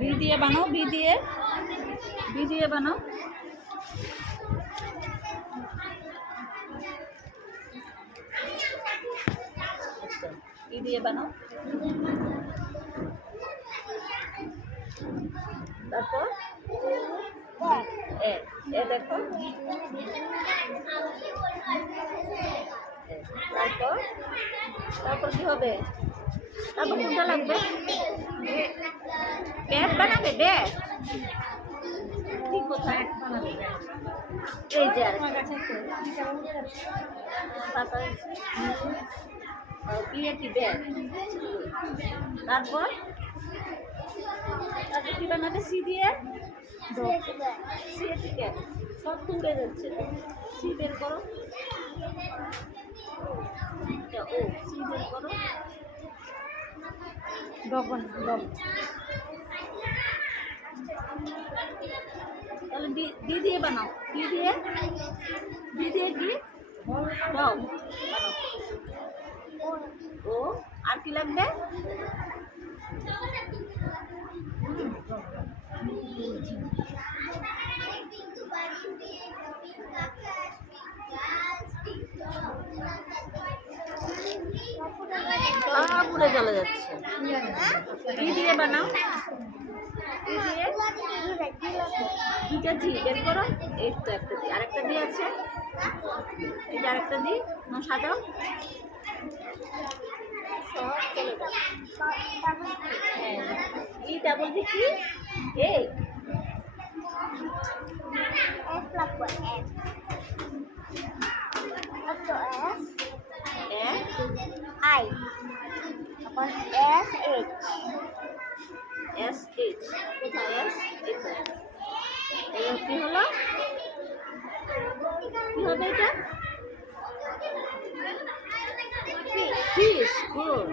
B দিয়ে বানাও, B দিয়ে বানাও। বি দিয়ে বানাও। তারপর এ দেখো। তারপর কি হবে? তারপর কোনটা লাগবে? ব্যাট বানাবে? ব্যাট ঠিক কোথায় বানাবে? এই যে তারপর কি বানাবে? সি দিয়ে সব তো উড়ে যাচ্ছে। সি বের করো। ও সি বের করো। তাহলে ডি দিয়ে বানাও। ডি দিয়ে কি দাও বানাও। ও আর কি লাগবে? পুরো চলে যাচ্ছে। ই দিয়ে বানাও। ই দিয়ে দুইটা জি বের করো। এই তো একটা জি, আরেকটা জি আছে। এই যে আরেকটা জি সাজাও। ই ডাবল জি কি? এই আই এস এইচ কোথায় এস? এই কি হলো? কি হবে এটা? ফিশ। গুড।